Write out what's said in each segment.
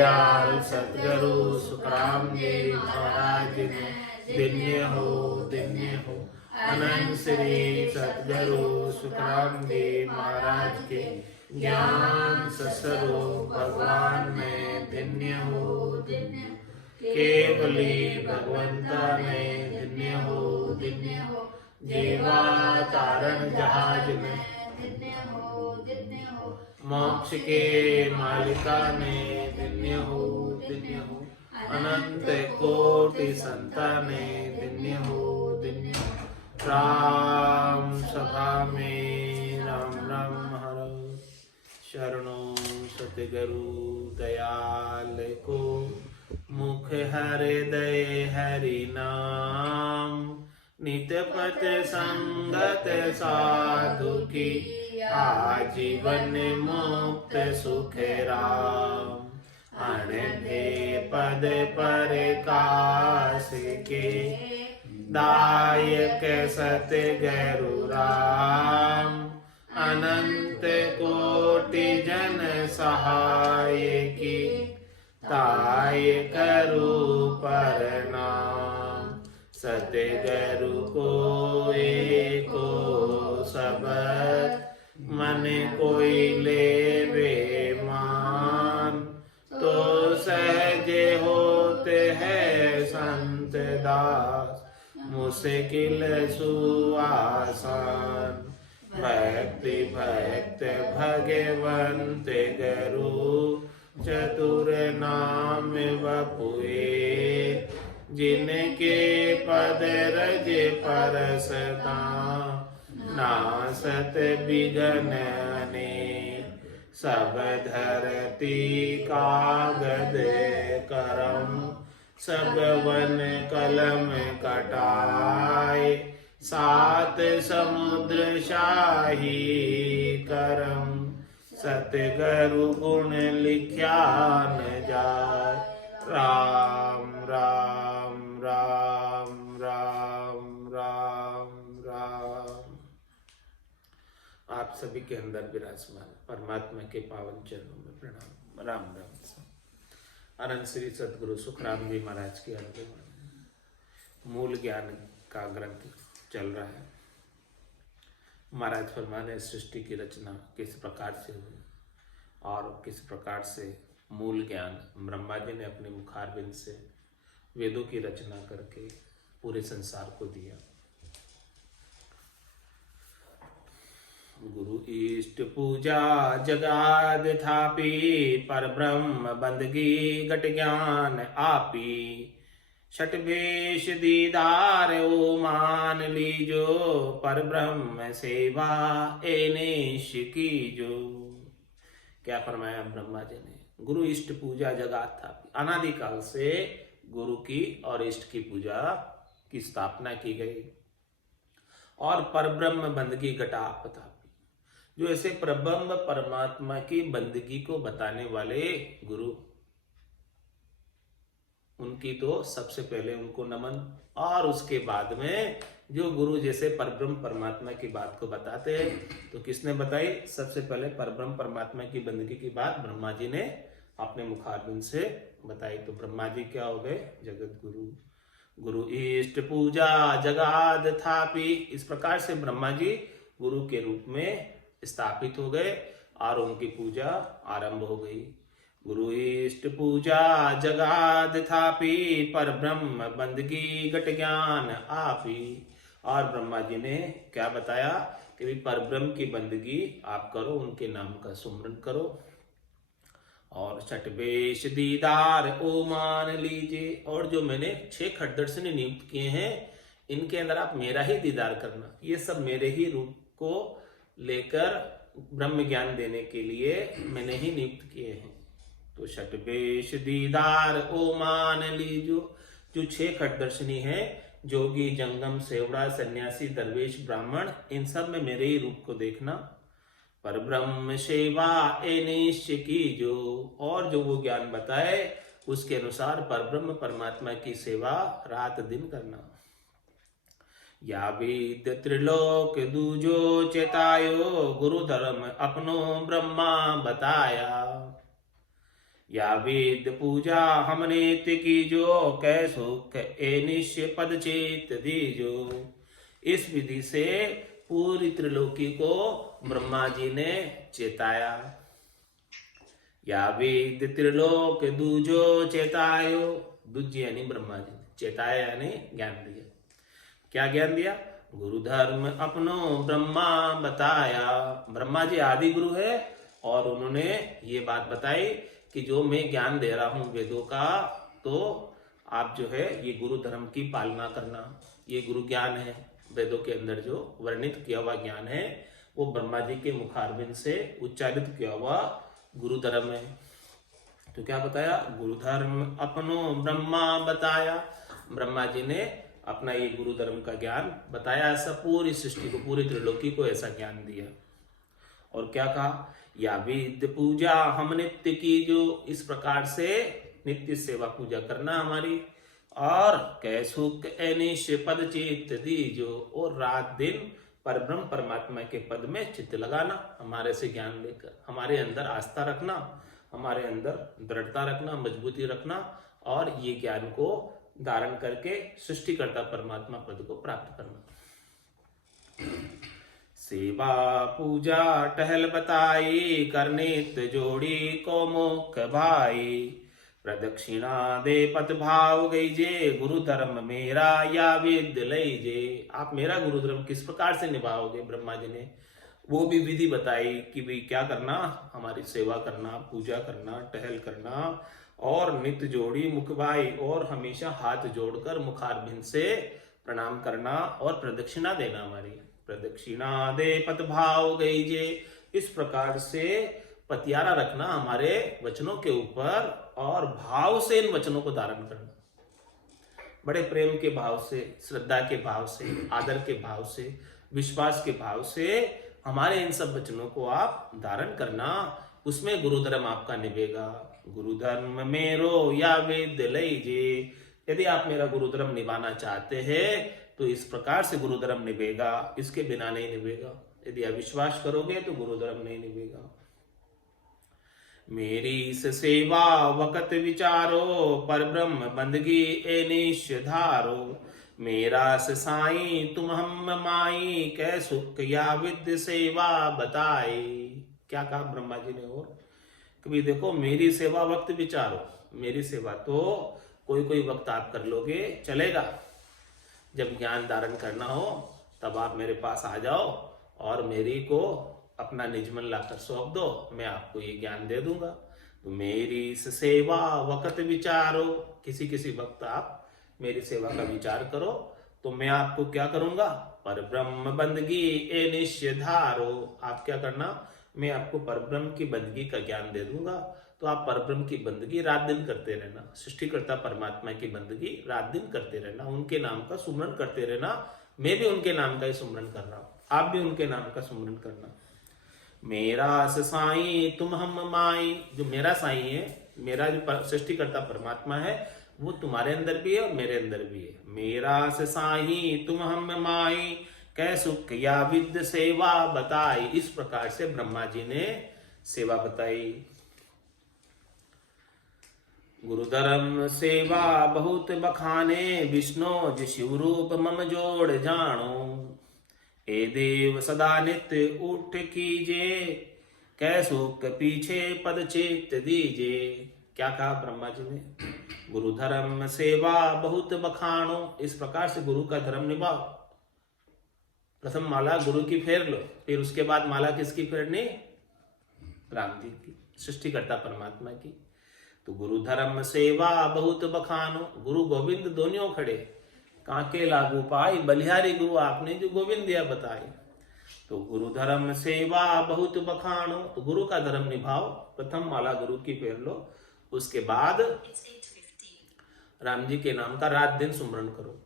दयाल सतगुरु सुखराम जी महाराज ने दिन्य हो अनंत श्री सतगुरु सुखराम जी महाराज के ज्ञान स्वरूप भगवान में दिन्य हो केवली भगवंता में दिन्य हो जीवा तारण जहाज में मोक्ष के मालिका ने दिन्य हो अनंत कोटि संताने दिन्य हो राम सभा में राम राम हर शरणों सतगुरु दयाल को मुख हृदय हरि नाम नित पथ संगत साधु की आजीवन मुक्त सुख राम अनभे पद पर काश के दायक सतगुरु राम अनंत कोटि जन सहाय की ताय करू प्रणाम सतगुरु को एको सबद मन कोई लेवे मान तो सहजे होते हैं संत दास मुश्किल सुआसान भक्ति भक्त भगवंत गुरु चतुर नाम वपुए जिनके पद रज परसता नासत बिगनने सब धरती कागद करम सब वन कलम कटाए सात समुद्र शाही करम सतगुरु गुण लिख्या न जाय राम राम राम राम राम राम। आप सभी के अंदर विराजमान परमात्मा के पावन चरणों में प्रणाम राम राम। अनंत श्री सतगुरु सुखराम जी महाराज की अनुग्रह मूल ज्ञान का ग्रंथ चल रहा है। महाराज फरमाने सृष्टि की रचना किस प्रकार से हुई और किस प्रकार से मूल ज्ञान ब्रह्मा जी ने अपने मुखारबिंद से वेदों की रचना करके पूरे संसार को दिया। गुरु इष्ट पूजा जगाद थापी पर ब्रह्म बंदगी घट ज्ञान आपी छठ वेश दीदार ओ मान लीजो पर ब्रह्म सेवा ए निश कीजो। क्या फरमाया ब्रह्मा जी ने? गुरु इष्ट पूजा जगात थापी, अनादिकाल से गुरु की और इष्ट की पूजा की स्थापना की गई और परब्रह्म बंदगी घटाप थापी, जो ऐसे परब्रह्म परमात्मा की बंदगी को बताने वाले गुरु, उनकी तो सबसे पहले उनको नमन। और उसके बाद में जो गुरु जैसे परब्रह्म परमात्मा की बात को बताते हैं, तो किसने बताई? सबसे पहले परब्रह्म परमात्मा की बंदगी की बात ब्रह्मा जी ने अपने मुखारबिंद से बताई। तो ब्रह्मा जी क्या हो गए? जगत गुरु। गुरु इष्ट पूजा जगाद थापी, इस प्रकार से ब्रह्मा जी गुरु के रूप में स्थापित हो गए और उनकी पूजा आरंभ हो गई। गुरु इष्ट पूजा जगाद थापी पर ब्रह्म बंदगी घट ज्ञान आपी। और ब्रह्मा जी ने क्या बताया कि भी पर ब्रह्म की बंदगी आप करो, उनके नाम का सुमरन करो और छठ वेश दीदार ओ मान लीजिए। और जो मैंने 6 खट्दर्शनी नियुक्त किए हैं, इनके अंदर आप मेरा ही दीदार करना। ये सब मेरे ही रूप को लेकर ब्रह्म ज्ञान देने के लिए मैंने ही नियुक्त किए हैं। तो छठ वेश दीदार ओ मान लीजो, जो 6 खट्दर्शनी है, जोगी जंगम सेवड़ा सन्यासी दरवेश ब्राह्मण, इन सब में मेरे ही रूप को देखना। पर ब्रह्म सेवा ए निश्चय की जो, और जो वो ज्ञान बताए उसके अनुसार परब्रह्म परमात्मा की सेवा रात दिन करना। या विद त्रिलोक दूजो चेतायो, गुरु धर्म अपनो ब्रह्मा बताया। या वेद पूजा हमने नित्य की जो, कैसो ए निश्चय पद चेत दीजो। इस विधि से पूरी त्रिलोकी को ब्रह्मा जी ने चेताया। या वेद त्रिलोक दूजो चेतायो, दूजी यानी ब्रह्मा जी ने चेताया यानी ज्ञान दिया। क्या ज्ञान दिया? गुरु धर्म अपनो ब्रह्मा बताया। ब्रह्मा जी आदि गुरु है और उन्होंने ये बात बताई कि जो मैं ज्ञान दे रहा हूं वेदों का, तो आप जो है ये गुरु धर्म की पालना करना। ये गुरु ज्ञान है, वेदों के अंदर जो वर्णित किया हुआ ज्ञान है वो ब्रह्मा जी के मुखारबिंद से उच्चारित किया हुआ गुरु धर्म है। तो क्या बताया? गुरु धर्म अपनो ब्रह्मा बताया। ब्रह्मा जी ने अपना ये गुरु धर्म का ज्ञान बताया, ऐसा पूरी सृष्टि को, पूरी त्रिलोकी को ऐसा ज्ञान दिया। और क्या कहा? या वेद पूजा हम नित्य की जो, इस प्रकार से नित्य सेवा पूजा करना हमारी। और कैसुक अनिश पद चित्त दीजो, और रात दिन परब्रह्म परमात्मा के पद में चित्त लगाना, हमारे से ज्ञान लेकर, हमारे अंदर आस्था रखना, हमारे अंदर दृढ़ता रखना, मजबूती रखना, और ये ज्ञान को धारण करके सृष्टिकर्ता परमात्मा पद को प्राप्त करना। सेवा पूजा टहल बताई, करने जोड़ी को मुख भाई। प्रदक्षिणा दे पत भाव गई जे, गुरु धर्म मेरा या वेद लई जे। आप मेरा गुरु धर्म किस प्रकार से निभाओगे? ब्रह्मा जी ने वो भी विधि बताई कि भाई क्या करना, हमारी सेवा करना, पूजा करना, टहल करना, और नित्य जोड़ी मुख भाई, और हमेशा हाथ जोड़कर मुखारबिंद से प्रणाम करना, और प्रदक्षिणा देना हमारी। प्रदक्षिणा दे पत भाव गई जे, इस प्रकार से पतियारा रखना हमारे वचनों के ऊपर, और भाव से इन वचनों को धारण करना, बड़े प्रेम के भाव से, श्रद्धा के भाव से, आदर के भाव से, विश्वास के भाव से हमारे इन सब वचनों को आप धारण करना। उसमें गुरु धर्म आपका निभेगा। गुरु धर्म मेरो या वेद लई जे, यदि आप मेरा गुरु धर्म निभाना चाहते हैं तो इस प्रकार से गुरु धर्म निभेगा, इसके बिना नहीं निभेगा। यदि आप विश्वास करोगे तो गुरु धर्म नहीं निभेगा। मेरी इस सेवा वकत विचारो, पर ब्रह्म बंदगी ए निश धारो। मेरा से साई तुम हम माई, कै सुख या विद्य सेवा बताई। क्या कहा ब्रह्मा जी ने? और कभी देखो, मेरी सेवा वक्त विचारो। मेरी सेवा तो कोई कोई वक्त आप कर लोगे, चलेगा। जब ज्ञान धारण करना हो तब आप मेरे पास आ जाओ और मेरी को अपना निजमन लाकर सौंप दो, मैं आपको ये ज्ञान दे दूंगा। तो मेरी सेवा वक्त विचारो, किसी किसी वक्त आप मेरी सेवा का विचार करो तो मैं आपको क्या करूंगा? पर ब्रह्म बंदगी ए निश्चय धारो। आप क्या करना? मैं आपको परब्रह्म की बंदगी का ज्ञान दे दूंगा। तो आप परब्रह्म की बंदगी रात दिन करते रहना, सृष्टिकर्ता परमात्मा की बंदगी रात दिन करते रहना, उनके नाम का सुमरन करते रहना। मैं भी उनके नाम का ही सुमरन कर रहा हूं, आप भी उनके नाम का सुमरन करना। मेरा साई तुम हम माई, जो मेरा साई है, मेरा जो सृष्टिकर्ता परमात्मा है, वो तुम्हारे अंदर भी है और मेरे अंदर भी है। मेरा साई तुम हम माई, कै सुख या विद्य सेवा बताई। इस प्रकार से ब्रह्मा जी ने सेवा बताई। गुरुधर्म सेवा बहुत बखाने, विष्णु जी शिव रूप मम जोड़ जानो। ए देव सदा नित्य उठ कीजे, कै सुख पीछे पद चेत दीजे। क्या कहा ब्रह्मा जी ने? गुरु धर्म सेवा बहुत बखानो, इस प्रकार से गुरु का धर्म निभाओ। प्रथम माला गुरु की फेर लो, फिर उसके बाद माला किसकी फेरनी? राम जी की, सृष्टिकर्ता परमात्मा की। तो गुरु धर्म सेवा बहुत बखानो, गुरु गोविंद दोनों खड़े, कांके लागू पाई, बलिहारी गुरु आपने जो गोविंद दिया बताई। तो गुरु धर्म सेवा बहुत बखानो, तो गुरु का धर्म निभाओ। प्रथम माला गुरु की फेर लो, उसके बाद राम जी के नाम का रात दिन सुमरन करो।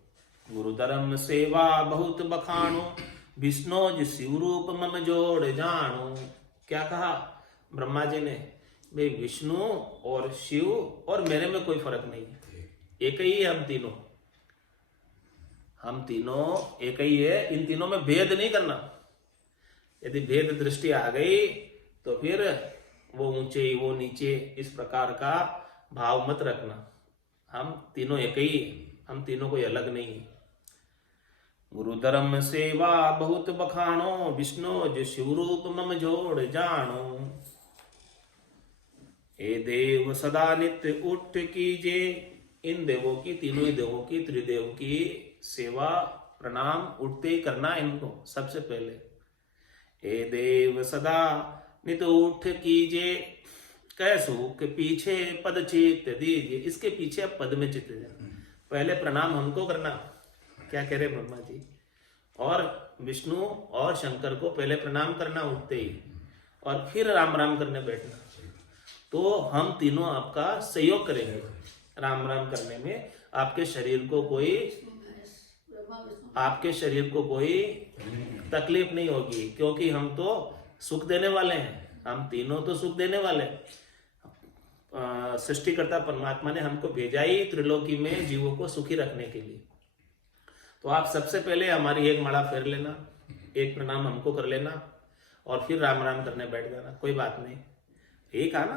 गुरु धर्म सेवा बहुत बखानो, विष्णु जी शिव रूप मम जोड़ जानो। क्या कहा ब्रह्मा जी ने? भाई विष्णु और शिव और मेरे में कोई फर्क नहीं है, एक ही है। हम तीनों एक ही है, इन तीनों में भेद नहीं करना। यदि भेद दृष्टि आ गई तो फिर वो ऊंचे वो नीचे, इस प्रकार का भाव मत रखना। हम तीनों एक ही हैं, हम तीनों कोई अलग नहीं है। गुरु धर्म सेवा बहुत बखानो, विष्णु जो शिव रूप मम जोड़ जानो। ए देव सदा नित्य उठ कीजे, इन देवों की, तीनों ही देवों की, त्रिदेव की सेवा प्रणाम उठते ही करना इनको सबसे पहले। ए देव सदा नित उठ कीजे, कैसो के पीछे पद चित्त दीजिए, इसके पीछे अब पद में चित्त जाए। पहले प्रणाम हमको करना, क्या कह रहे ब्रह्मा जी, और विष्णु और शंकर को पहले प्रणाम करना उठते ही, और फिर राम राम करने बैठना। तो हम तीनों आपका सहयोग करेंगे राम राम करने में। आपके शरीर को कोई तकलीफ नहीं होगी, क्योंकि हम तो सुख देने वाले हैं, हम तीनों तो सुख देने वाले हैं। सृष्टिकर्ता परमात्मा ने हमको भेजा ही त्रिलोकी में जीवों को सुखी रखने के लिए। तो आप सबसे पहले हमारी एक माला फेर लेना, एक प्रणाम हमको कर लेना, और फिर राम राम करने बैठ जाना, कोई बात नहीं। यही कहा ना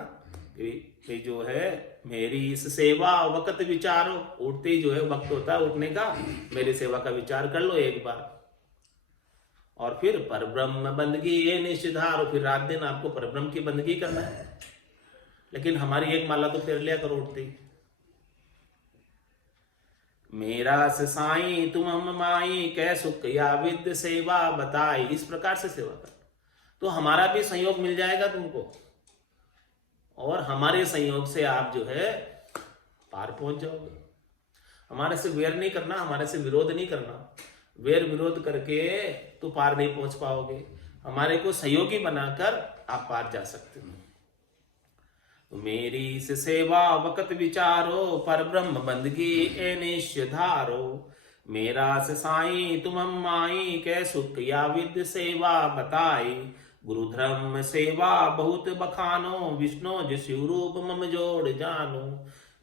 कि जो है मेरी इस सेवा वक्त विचारो, उठते ही जो है वक्त होता है उठने का, मेरी सेवा का विचार कर लो एक बार, और फिर परब्रह्म बंदगी ये निश्चिधारो, फिर रात दिन आपको परब्रह्म की बंदगी करना है। लेकिन हमारी एक माला तो फेर लिया करो उठते ही। मेरा से साई तुम हम माई, कै सुख या विद्य सेवा बताई, इस प्रकार से सेवा कर तो हमारा भी संयोग मिल जाएगा तुमको, और हमारे संयोग से आप जो है पार पहुंच जाओगे। हमारे से वेर नहीं करना, हमारे से विरोध नहीं करना, वेर विरोध करके तो पार नहीं पहुंच पाओगे। हमारे को सहयोगी बनाकर आप पार जा सकते हो। तो मेरी से सेवा वक्त विचारो, पर ब्रह्म बंदगी ए निश्चय धारो। मेरा से साई तुम हम माई, कै सुख या विद्य सेवा बताई। गुरु धर्म सेवा बहुत बखानो, विष्णु जो शिव रूप मम जोड़ जानो।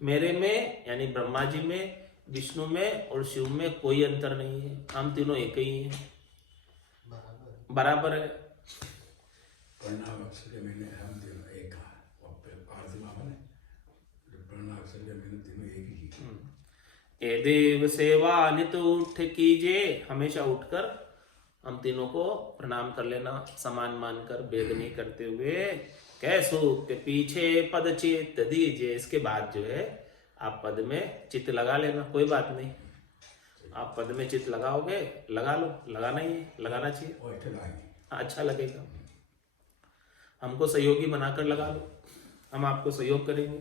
मेरे में यानी ब्रह्मा जी में, विष्णु में और शिव में कोई अंतर नहीं है, हम तीनों एक ही हैं, बराबर है। ए देव सेवा नित उठ कीजिए, हमेशा उठकर हम तीनों को प्रणाम कर लेना, समान मानकर, भेद नहीं करते हुए। कैसो के पीछे पद चित्त दीजिए, इसके बाद जो है आप पद में चित्त लगा लेना, कोई बात नहीं। आप पद में चित्त लगाओगे, लगा लो, लगाना ही है, लगाना चाहिए, अच्छा लगेगा। हमको सहयोगी बनाकर लगा लो, हम आपको सहयोग करेंगे।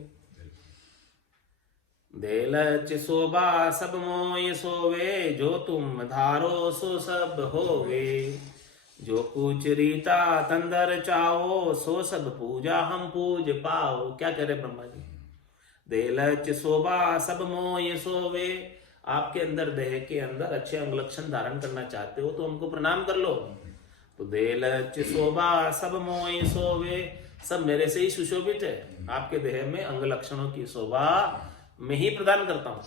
देलच शोभा सब मोय सोवे, जो तुम धारो सो सब होवे। जो कुछ रीता तंदर चाओ, सो सब पूजा हम पूज पाओ। क्या कह रहे ब्रह्मा जी? देलच शोभा सब मोय सोवे, आपके अंदर, देह के अंदर अच्छे अंग लक्षण धारण करना चाहते हो तो हमको प्रणाम कर लो। तो देलच शोभा सब मोय सोवे, सब मेरे से ही सुशोभित है। आपके देह में अंग लक्षणों की शोभा मैं ही प्रदान करता हूँ।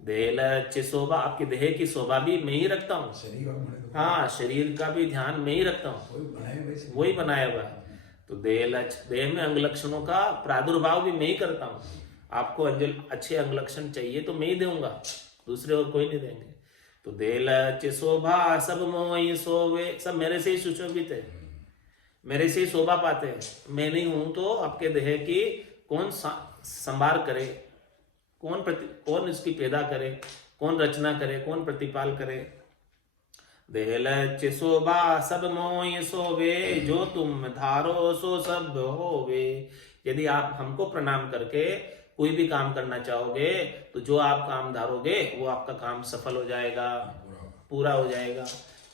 देलच शोभा, आपके देह की शोभा भी मैं ही रखता हूँ। हाँ, शरीर का भी ध्यान मैं ही रखता हूँ, वही बनाया हुआ है। तो देलच, देह में अंग लक्षणों का प्रादुर्भाव भी मैं ही करता हूँ। आपको अच्छे अंग लक्षण चाहिए तो मैं ही दूंगा, दूसरे और कोई नहीं देंगे। तो देलच शोभा सब मोहि सोवे, सब मेरे से ही सुशोभित है, मेरे से ही शोभा पाते हैं। मैं नहीं हूं तो आपके देह की कौन संभार करे, कौन इसकी पैदा करे, कौन रचना करे, कौन प्रतिपाल करे। देलच शोभा सब मोहि सोवे, जो तुम धारो सो सब होवे। यदि आप हमको प्रणाम करके कोई भी काम करना चाहोगे तो जो आप काम धारोगे वो आपका काम सफल हो जाएगा, पूरा हो जाएगा,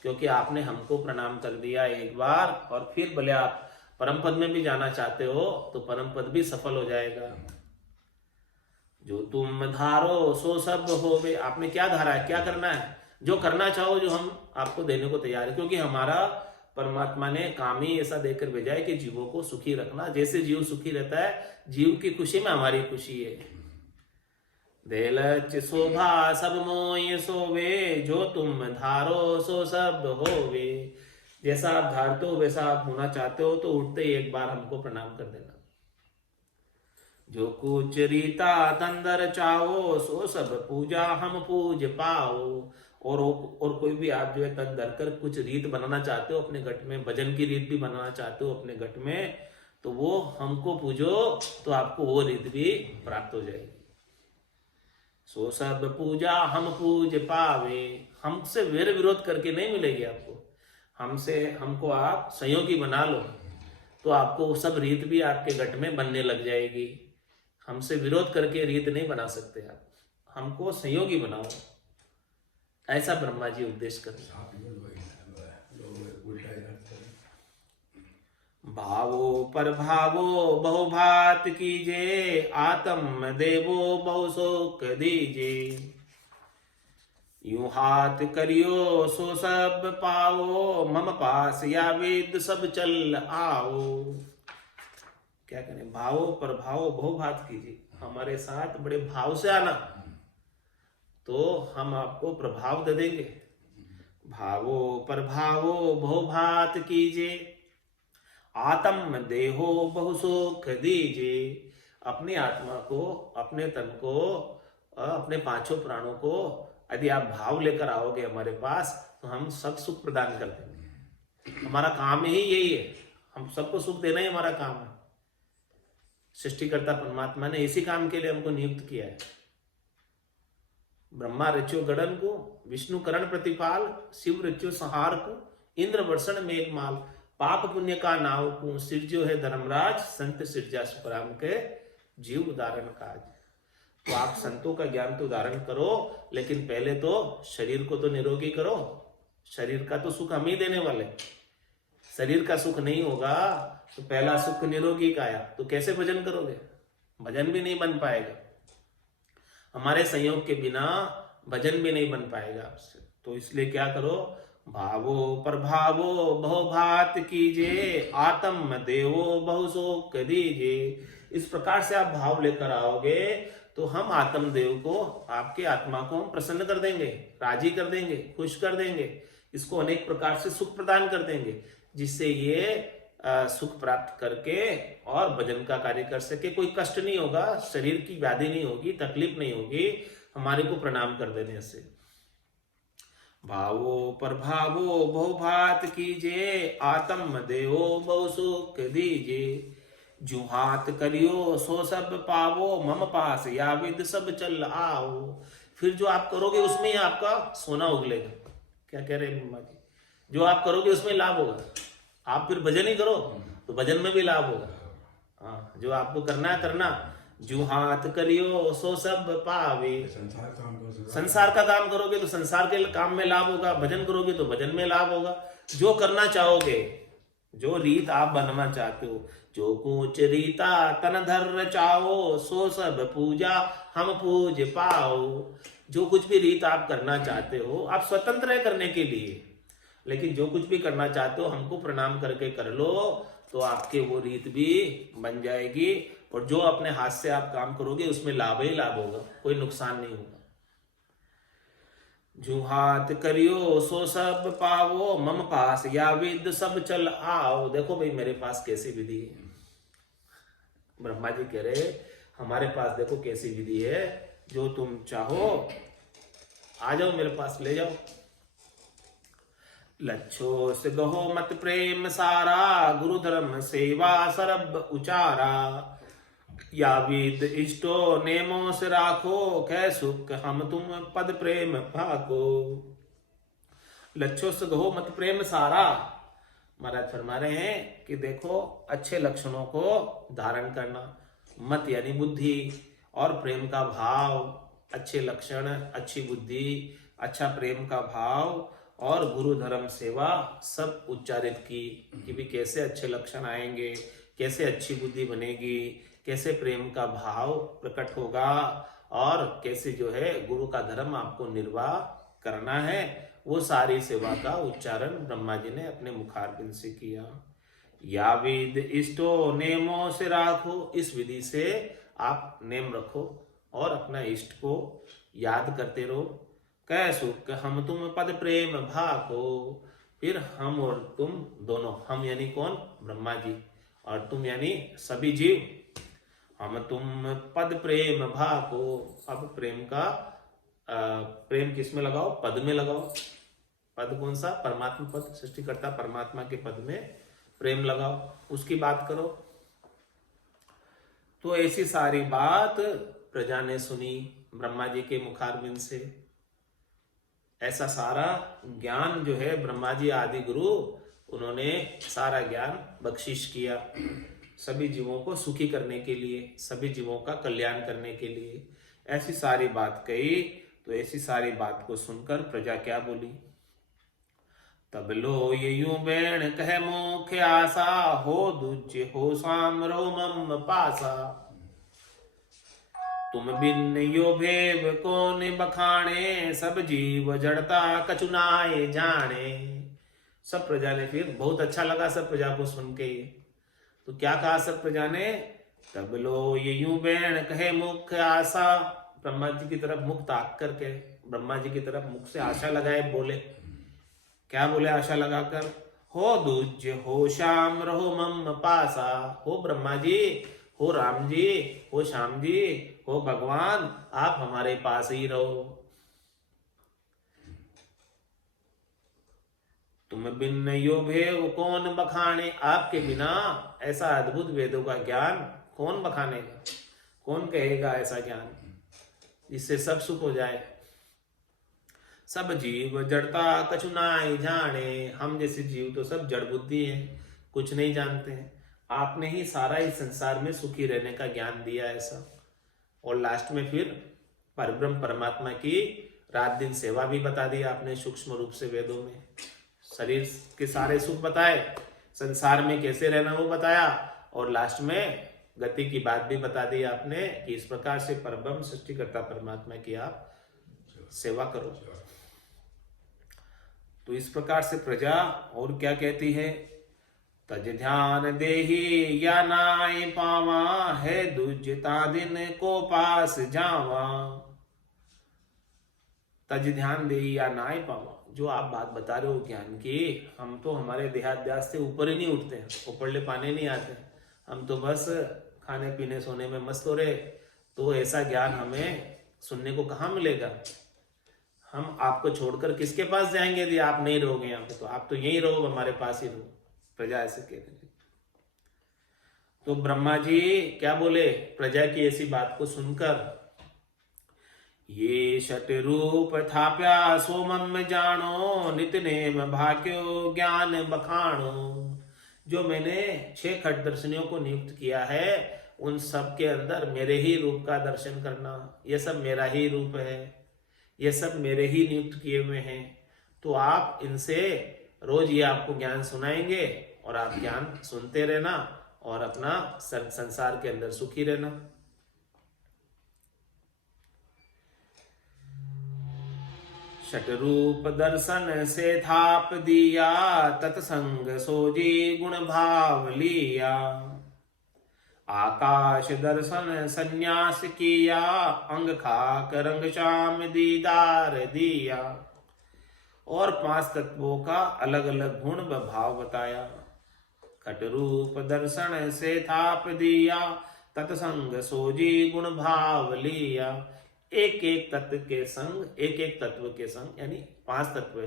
क्योंकि आपने हमको प्रणाम कर दिया एक बार। और फिर भले आप परम पद में भी जाना चाहते हो तो परम पद भी सफल हो जाएगा। जो तुम धारो सो सब होवे, आपने क्या धारा है, क्या करना है, जो करना चाहो जो हम आपको देने को तैयार है। क्योंकि हमारा परमात्मा ने काम ही ऐसा देकर भेजा है कि जीवों को सुखी रखना। जैसे जीव सुखी रहता है, जीव की खुशी में हमारी खुशी है। देलच शोभा सब मोय सोवे, जो तुम धारो सो सब होवे। जैसा आप धारते हो वैसा आप होना चाहते हो, तो उठते ही एक बार हमको प्रणाम कर देना। जो कुछ रीता तंदर चाहो, सो सब पूजा हम पूज पाओ। और कोई भी आप जो है तन धर कर कुछ रीत बनाना चाहते हो अपने घट में, भजन की रीत भी बनाना चाहते हो अपने घट में, तो वो हमको पूजो, तो आपको वो रीत भी प्राप्त हो जाएगी। सो सब पूजा हम पूज पावे, हमसे वैर विरोध करके नहीं मिलेगी आपको, हमको आप सहयोगी बना लो, तो आपको वो सब रीत भी आपके घट में बनने लग जाएगी। हमसे विरोध करके रीत नहीं बना सकते आप, हमको सहयोगी बनाओ, ऐसा ब्रह्मा जी उपदेश कर रहे। भावो पर भावो बहुभात कीजे, आत्म देवो बहु शोक दीजे। यूं हाथ करियो सो सब पाओ, मम पास या वेद सब चल आओ। क्या करें, भावो पर भावो बहुभात कीजिए, हमारे साथ बड़े भाव से आना, तो हम आपको प्रभाव दे देंगे। भावो पर भावो बहुभात कीजिए, आत्म देहो बहु सुख दीजिए। अपनी आत्मा को, अपने तन को, अपने पांचों प्राणों को यदि आप भाव लेकर आओगे हमारे पास, तो हम सब सुख प्रदान कर देंगे। हमारा काम ही यही है, हम सबको सुख देना ही हमारा काम है। सृष्टिकर्ता परमात्मा ने इसी काम के लिए हमको नियुक्त किया है। ब्रह्मा रचो गणन को, विष्णु करण प्रतिपाल, शिव रचो संहार को, इंद्र वर्षण मेघमाल, पाप पुण्य का नाव को, सिरजो है धर्मराज, संत सिरजा सुखराम के जीव उदाहरण काज। तो आप संतों का ज्ञान तो धारण करो, लेकिन पहले तो शरीर को तो निरोगी करो। शरीर का तो सुख हम ही देने वाले, शरीर का सुख नहीं होगा तो पहला सुख निरोगी का आया, तो कैसे भजन करोगे? भजन भी नहीं बन पाएगा, हमारे संयोग के बिना भजन भी नहीं बन पाएगा आपसे। तो इसलिए क्या करो, भावो पर भावो बहुभात कीजिए, आत्म देवो बहु शोक दीजिए। इस प्रकार से आप भाव लेकर आओगे तो हम आत्म देव को, आपके आत्मा को हम प्रसन्न कर देंगे, राजी कर देंगे, खुश कर देंगे, इसको अनेक प्रकार से सुख प्रदान कर देंगे, जिससे ये सुख प्राप्त करके और भजन का कार्य कर सके। कोई कष्ट नहीं होगा, शरीर की व्याधि नहीं होगी, तकलीफ नहीं होगी हमारे को प्रणाम कर देने से। भावो पर भावो बहुभात कीजिए, आत्म देवो बहु सुख दीजिए। जो हाथ करियो सो सब पावो, मम पास या विद सब चल आओ। फिर जो आप करोगे उसमें ही आपका सोना उगलेगा। क्या कह रहे हैं ब्रह्मा जी? जो आप करोगे उसमें लाभ होगा। आप फिर भजन ही करो तो भजन में भी लाभ होगा। हाँ, जो आपको करना है करना। जो हाथ करियो सो सब पावे, संसार का काम करोगे तो संसार के काम में लाभ होगा, भजन करोगे तो भजन में लाभ होगा। जो करना चाहोगे, जो रीत आप बनना चाहते हो, जो कुछ रीता तन धर चाहो, सो सब पूजा हम पूज पाओ। जो कुछ भी रीत आप करना चाहते हो, आप स्वतंत्र है करने के लिए, लेकिन जो कुछ भी करना चाहते हो हमको प्रणाम करके कर लो, तो आपके वो रीत भी बन जाएगी। और जो अपने हाथ से आप काम करोगे उसमें लाभ ही लाभ होगा, कोई नुकसान नहीं होगा। जो हाथ करियो सो सब पावो, मम पास या विद सब चल आओ। देखो भाई मेरे पास कैसी विधि है, ब्रह्मा जी कह रहे हमारे पास देखो कैसी विधि है, जो तुम चाहो आ जाओ मेरे पास, ले जाओ। लच्छो से गहो मत प्रेम सारा, गुरु धर्म सेवा सरब उचारा। या विद इष्टो नेमो से राखो, कै सुख हम तुम पद प्रेम भाको। लच्छो से गहो मत प्रेम सारा, महाराज फरमा रहे हैं कि देखो अच्छे लक्षणों को धारण करना, मत यानी बुद्धि, और प्रेम का भाव, अच्छे लक्षण, अच्छी बुद्धि, अच्छा प्रेम का भाव और गुरु धर्म सेवा सब उच्चारित की कि भी कैसे अच्छे लक्षण आएंगे, कैसे अच्छी बुद्धि बनेगी, कैसे प्रेम का भाव प्रकट होगा, और कैसे जो है गुरु का धर्म आपको निर्वाह करना है। वो सारी सेवा का उच्चारण ब्रह्मा जी ने अपने मुखारबिंद से किया। या विद इष्टो नेमो से राखो, इस विधि से आप नेम रखो और अपना इष्ट को याद करते रहो। कै सुख हम तुम पद प्रेम भाको, फिर हम और तुम दोनों, हम यानी कौन? ब्रह्मा जी, और तुम यानी सभी जीव, हम तुम पद प्रेम भाको। अब प्रेम का प्रेम किस में लगाओ? पद में लगाओ। पद कौन सा? परमात्मा पद, सृष्टिकर्ता परमात्मा के पद में प्रेम लगाओ, उसकी बात करो। तो ऐसी सारी बात प्रजा ने सुनी ब्रह्मा जी के मुखारबिंद से। ऐसा सारा ज्ञान जो है ब्रह्मा जी आदि गुरु, उन्होंने सारा ज्ञान बख्शिश किया सभी जीवों को सुखी करने के लिए, सभी जीवों का कल्याण करने के लिए। ऐसी सारी बात कही। तो ऐसी सारी बात को सुनकर प्रजा क्या बोली? तब लो ये यूं बैण कह मुख्य आशा, हो दुज हो साम रोमम पासा। तुम बिन यो भेव कौन बखाणे, सब जीव जड़ता कचुनाए जाने। सब प्रजा ने फिर बहुत अच्छा लगा सब प्रजा को सुन के ये। तो क्या कहा सब प्रजा ने? तब लो ये यूं बैण कहे मुख्य आशा, ब्रह्मा जी की तरफ मुख ताक करके ब्रह्मा जी की तरफ मुख से आशा लगाए बोले। क्या बोले आशा लगाकर? हो दुज हो श्याम रहो मम पासा। हो ब्रह्मा जी, हो राम जी, हो श्याम जी, हो भगवान, आप हमारे पास ही रहो। तुम बिन यो भेव कौन बखाने, आपके बिना ऐसा अद्भुत वेदों का ज्ञान कौन बखानेगा? कौन कहेगा ऐसा ज्ञान जिससे सब सुख हो जाए? सब जीव जड़ता कछुनाई जाने, हम जैसे जीव तो सब जड़ बुद्धि है, कुछ नहीं जानते हैं। आपने ही सारा इस संसार में सुखी रहने का ज्ञान दिया ऐसा। और लास्ट में फिर परब्रह्म परमात्मा की रात दिन सेवा भी बता दी आपने सूक्ष्म रूप से वेदों में। शरीर के सारे सुख बताए, संसार में कैसे रहना वो बताया, और लास्ट में गति की बात भी बता दी आपने कि इस प्रकार से परब्रह्म सृष्टिकर्ता परमात्मा की आप सेवा करो। तो इस प्रकार से प्रजा और क्या कहती है? तज ध्यान देही या नाय पावा, है दुजता दिन को पास जावा। तज ध्यान देही या नाय पावा, जो आप बात बता रहे हो ज्ञान की, हम तो हमारे देहाध्यास से ऊपर ही नहीं उठते हैं, ऊपरले पाने नहीं आते, हम तो बस खाने पीने सोने में मस्त हो रहे। तो ऐसा ज्ञान हमें सुनने को कहाँ मिलेगा? हम आपको छोड़कर किसके पास जाएंगे यदि आप नहीं रहोगे यहाँ पे? तो आप तो यहीं रहो, हमारे पास ही रहो। प्रजा ऐसे कह रही। तो ब्रह्मा जी क्या बोले प्रजा की ऐसी बात को सुनकर? ये षट रूप थाप्या सोमम में जानो, नित नेम भाग्यो ज्ञान बखानो। जो मैंने 6 खट दर्शनियों को नियुक्त किया है, उन सब के अंदर मेरे ही रूप का दर्शन करना। ये सब मेरा ही रूप है, ये सब मेरे ही नियुक्त किए हुए हैं। तो आप इनसे रोज ये आपको ज्ञान सुनाएंगे और आप ज्ञान सुनते रहना और अपना संसार के अंदर सुखी रहना। षट रूप दर्शन से थाप दिया, तत्संग सोजी गुण भाव लिया। आकाश दर्शन संन्यास किया, अंग खाक रंग श्याम दीदार दिया। और 5 तत्वों का अलग अलग गुण व भाव बताया। खट रूप दर्शन से थाप दिया, तत्संग सोजी गुण भाव लिया। एक एक तत्व के संग, एक एक तत्व के संग, यानी 5 तत्व,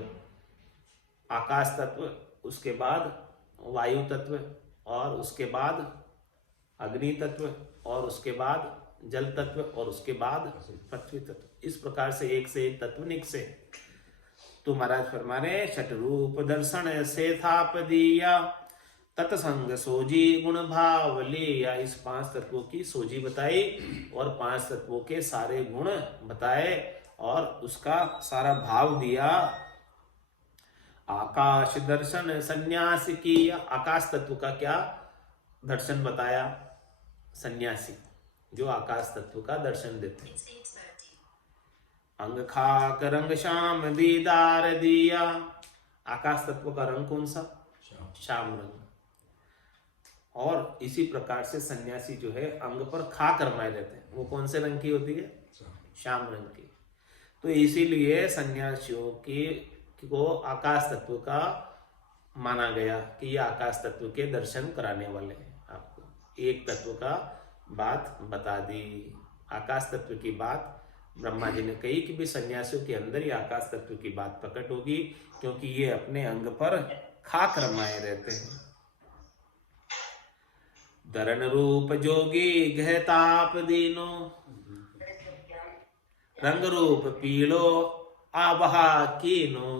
आकाश तत्व, उसके बाद वायु तत्व, और उसके बाद अग्नि तत्व, और उसके बाद जल तत्व, और उसके बाद पृथ्वी तत्व। इस प्रकार से एक तत्व निकसे। तो महाराज फरमाने षट रूप दर्शन से थाप दिया, तत्संग सोजी गुण भाव लिया। इस 5 तत्वों की सोजी बताई और 5 तत्वों के सारे गुण बताए और उसका सारा भाव दिया। आकाश दर्शन संन्यास किया, आकाश तत्व का क्या दर्शन बताया? सन्यासी जो आकाश तत्व का दर्शन देते हैं। अंग खाक रंग श्याम दीदार दिया। आकाश तत्व का रंग कौन सा? श्याम रंग। और इसी प्रकार से सन्यासी जो है अंग पर खाक रमाए रहते हैं, वो कौन से रंग की होती है? श्याम रंग की। तो इसीलिए सन्यासियों की को आकाश तत्व का माना गया कि ये आकाश तत्व के दर्शन कराने वाले हैं। आपको एक तत्व का बात बता दी। आकाश तत्व की बात ब्रह्मा जी ने कही कि भी सन्यासियों के अंदर ही आकाश तत्व की बात प्रकट होगी, क्योंकि ये अपने अंग पर खाक रमाए रहते हैं। धरण रूप जोगी गहताप दीनो, रंग रूप पीलो आबहा कीनो,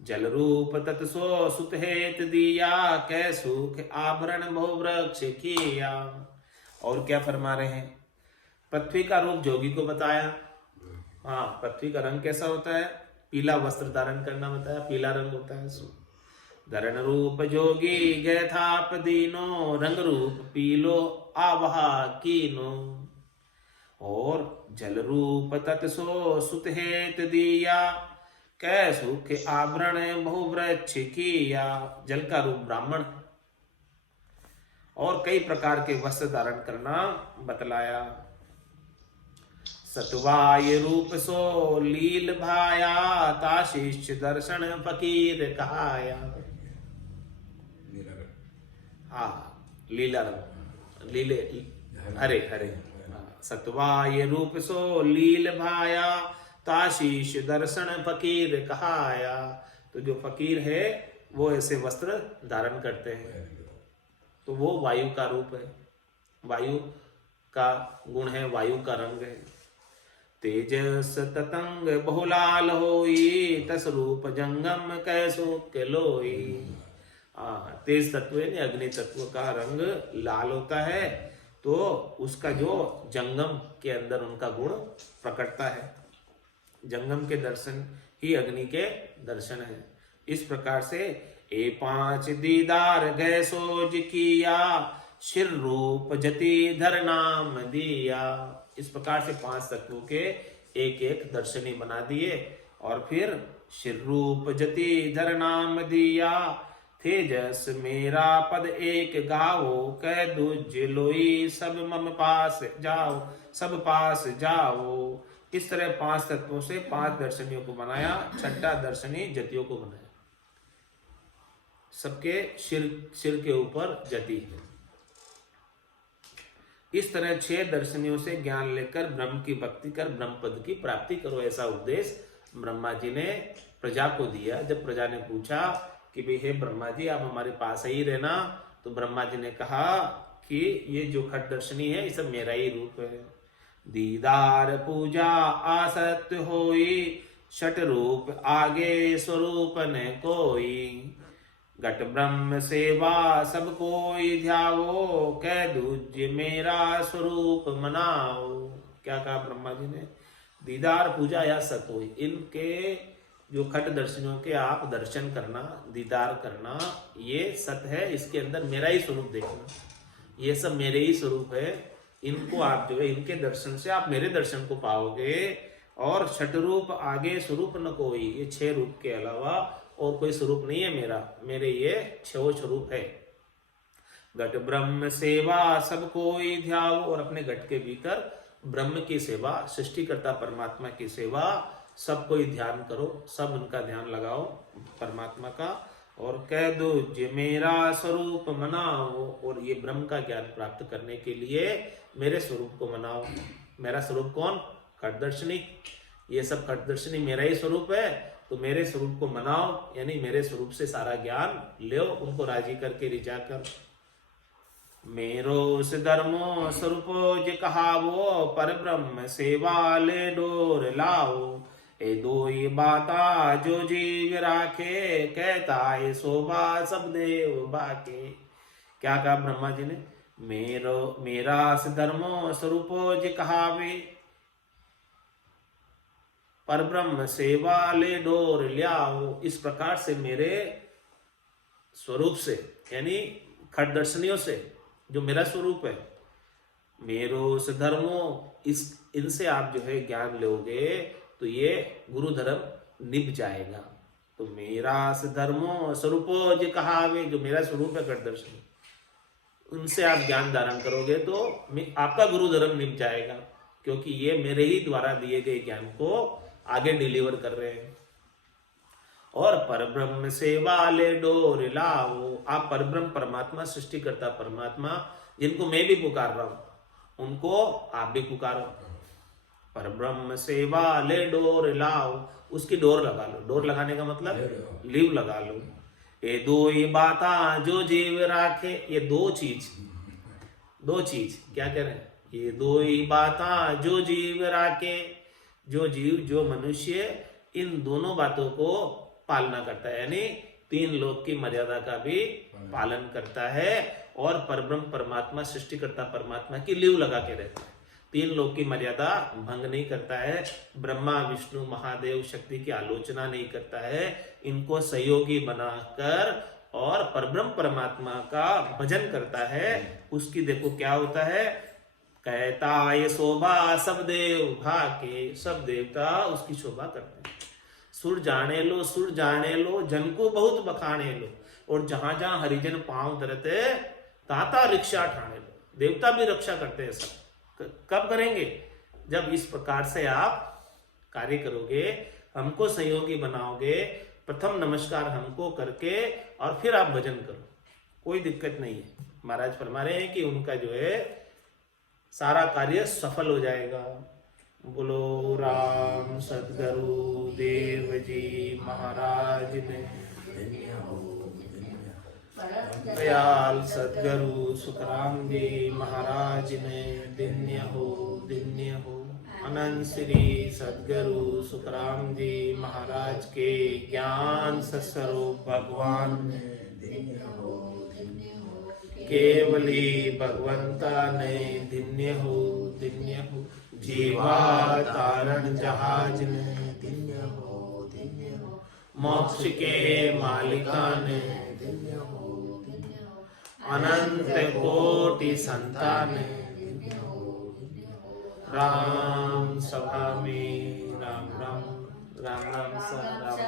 जल रूप तत्सो सुत हेत दिया, कै सुख आभरण बहुवृक्ष किया। और क्या फरमा रहे हैं? पृथ्वी का रूप जोगी को बताया। हाँ, पृथ्वी का रंग कैसा होता है? पीला वस्त्र धारण करना बताया, पीला रंग होता है। धरण रूप जोगी गैथाप दीनो, रंग रूप पीलो आबहा कीनो, और जल रूप तत्सो सुत हेत दिया, कै सुख आभरण बहुवृक्ष किया। जल का रूप ब्राह्मण और कई प्रकार के वस्त्र धारण करना बतलाया। सतवाय रूप सो लील भाया, ताशीष दर्शन फकीर कहाया। हाँ, लीला रंग, लीले हरे हरे। सतवाय रूप सो लील भाया, ताशीष दर्शन फकीर कहाया। तो जो फकीर है वो ऐसे वस्त्र धारण करते हैं, तो वो वायु का रूप है, वायु का गुण है, वायु का रंग है। तेजस ततंग बहुलाल होई, तस रूप जंगम कैसो के लोई। तेज तत्व यानी अग्नि तत्व का रंग लाल होता है, तो उसका जो जंगम के अंदर उनका गुण प्रकटता है। जंगम के दर्शन ही अग्नि के दर्शन है। इस प्रकार से ए पांच दीदार गए सोज किया, शिर रूप जति धर नाम दिया। इस प्रकार से पांच तत्वों के एक एक दर्शनी बना दिए, और फिर शिर रूप जति धर नाम दिया, तेजस मेरा पद एक गाओ, कह दूज लोई सब मम पास जाओ, सब पास जाओ। इस तरह पांच तत्वों से पांच दर्शनियों को बनाया, छठा दर्शनी जतियों को बनाया। सबके सिर के ऊपर जति है। इस तरह 6 दर्शनियों से ज्ञान लेकर ब्रह्म की भक्ति कर ब्रह्म पद की प्राप्ति करो, ऐसा उपदेश ब्रह्मा जी ने प्रजा को दिया। जब प्रजा ने पूछा कि भाई हे ब्रह्मा जी आप हमारे पास ही रहना, तो ब्रह्मा जी ने कहा कि ये जो खट दर्शनी है ये सब मेरा ही रूप है। दीदार पूजा आसक्त होई, छठ रूप आगे स्वरूप न कोई, घट ब्रह्म सेवा सब कोई ध्याओ, कह दूज मेरा स्वरूप मनाओ। क्या कहा ब्रह्मा जी ने? दीदार पूजा या सत होई, इनके जो खट दर्शनों के आप दर्शन करना, दीदार करना, ये सत है। इसके अंदर मेरा ही स्वरूप देखना, ये सब मेरे ही स्वरूप है। इनको आप जो है इनके दर्शन से आप मेरे दर्शन को पाओगे। और छठ रूप आगे स्वरूप न कोई, ये 6 रूप के अलावा और कोई स्वरूप नहीं है मेरा, मेरे ये 6 स्वरूप है। घट ब्रह्म सेवा सब कोई ध्याओ, और अपने घट के भीतर ब्रह्म की सेवा, सृष्टिकर्ता परमात्मा की सेवा सब कोई ध्यान करो, सब उनका ध्यान लगाओ परमात्मा का। और कह दो जे मेरा स्वरूप मनाओ, और ये ब्रह्म का ज्ञान प्राप्त करने के लिए मेरे स्वरूप को मनाओ। मेरा स्वरूप कौन? खटदर्शनी। ये सब खटदर्शनी मेरा ही स्वरूप है, तो मेरे स्वरूप को मनाओ, यानी मेरे स्वरूप से सारा ज्ञान लो, उनको राजी करके रिझा कर। मेरो से धर्मो स्वरूपो जे कहावो, पर ब्रह्म सेवा ले डोर लाओ। ए दो ये बाता जो जीव राखे, कहता है शोभा सब देव बाके। क्या कहा ब्रह्मा जी ने? मेरा से धर्मो स्वरूपो जे कहावे, पर ब्रह्म सेवा ले डोर लियाओ। इस प्रकार से मेरे स्वरूप से, यानी खट दर्शनियों से, जो मेरा स्वरूप है, मेरो से धर्मो, इनसे आप जो है ज्ञान लोगे तो ये गुरु धर्म निभ जाएगा। तो मेरा से धर्मो स्वरूपो जो कहावे, जो मेरा स्वरूप है खट दर्शनी, उनसे आप ज्ञान धारण करोगे तो आपका गुरु धर्म निभ जाएगा, क्योंकि ये मेरे ही द्वारा दिए गए ज्ञान को आगे डिलीवर कर रहे हैं। और परब्रह्म से वाले डोर लाओ। आप परब्रह्म परमात्मा सृष्टिकर्ता परमात्मा जिनको मैं भी पुकार रहा हूं उनको आप भी पुकारो। परब्रह्म से वाले डोर लाओ, उसकी डोर लगा लो। डोर लगाने का मतलब लीव लगा लो। ये दो ही बाता जो जीव राखे, ये दो चीज क्या कह रहे हैं? ये दो ही बाता जो जीव राखे, जो जीव जो मनुष्य इन दोनों बातों को पालना करता है, यानी तीन लोक की मर्यादा का भी पालन करता है और परब्रह्म परमात्मा सृष्टिकर्ता परमात्मा की लीव लगा के रहता है। तीन लोक की मर्यादा भंग नहीं करता है, ब्रह्मा विष्णु महादेव शक्ति की आलोचना नहीं करता है, इनको सहयोगी बनाकर और परब्रह्म परमात्मा का भजन करता है। उसकी देखो क्या होता है, कहता ये शोभा सब देव भाके, सब देवता उसकी शोभा करते हैं। सुर जाने लो जन को बहुत बखाने लो, और जहां जहां हरिजन पांव धरते ताता रिक्शा ठाने लो। देवता भी रक्षा करते हैं सब। कब करेंगे? जब इस प्रकार से आप कार्य करोगे, हमको सहयोगी बनाओगे, प्रथम नमस्कार हमको करके और फिर आप भजन करो, कोई दिक्कत नहीं है। महाराज फरमा रहे हैं कि उनका जो है सारा कार्य सफल हो जाएगा। बोलो राम सद्गुरु देव जी महाराज ने, दयाल सद्गुरु सुखराम जी महाराज ने, दिन्य हो। अनंत श्री सद्गुरु सुखराम जी महाराज के ज्ञान स्वरूप भगवान ने, केवली भगवंता ने, दिन्य हो। जीवा तारण जहाज ने, दिन्य हो। मोक्ष के मालिका ने, अनंत कोटि संतान, राम सभा में राम राम राम राम सा राम